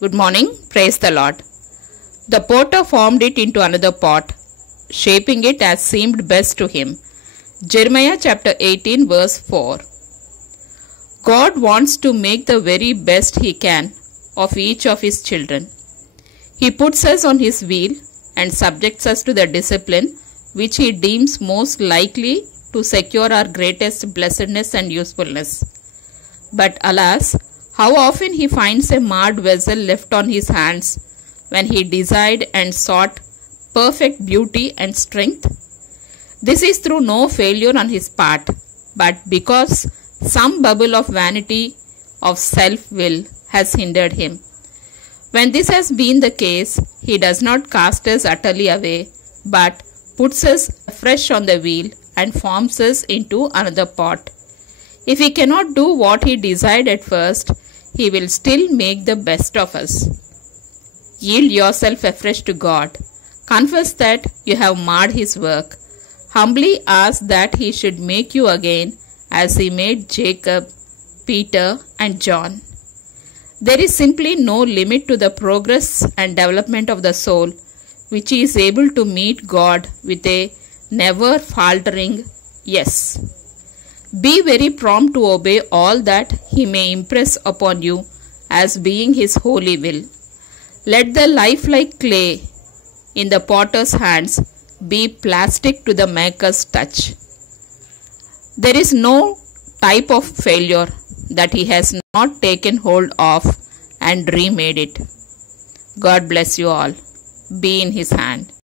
Good morning, praise the Lord. The potter formed it into another pot, shaping it as seemed best to him. Jeremiah chapter 18 verse 4. God wants to make the very best He can of each of His children. He puts us on His wheel and subjects us to the discipline which He deems most likely to secure our greatest blessedness and usefulness. But alas, how often He finds a marred vessel left on His hands when He desired and sought perfect beauty and strength. This is through no failure on His part, but because some bubble of vanity of self-will has hindered Him. When this has been the case, He does not cast us utterly away, but puts us afresh on the wheel and forms us into another pot. If He cannot do what He desired at first, He will still make the best of us. Yield yourself afresh to God. Confess that you have marred His work. Humbly ask that He should make you again as He made Jacob, Peter, and John. There is simply no limit to the progress and development of the soul, which is able to meet God with a never faltering yes. Be very prompt to obey all that He may impress upon you as being His holy will. Let the lifelike clay in the potter's hands be plastic to the maker's touch. There is no type of failure that He has not taken hold of and remade it. God bless you all. Be in His hand.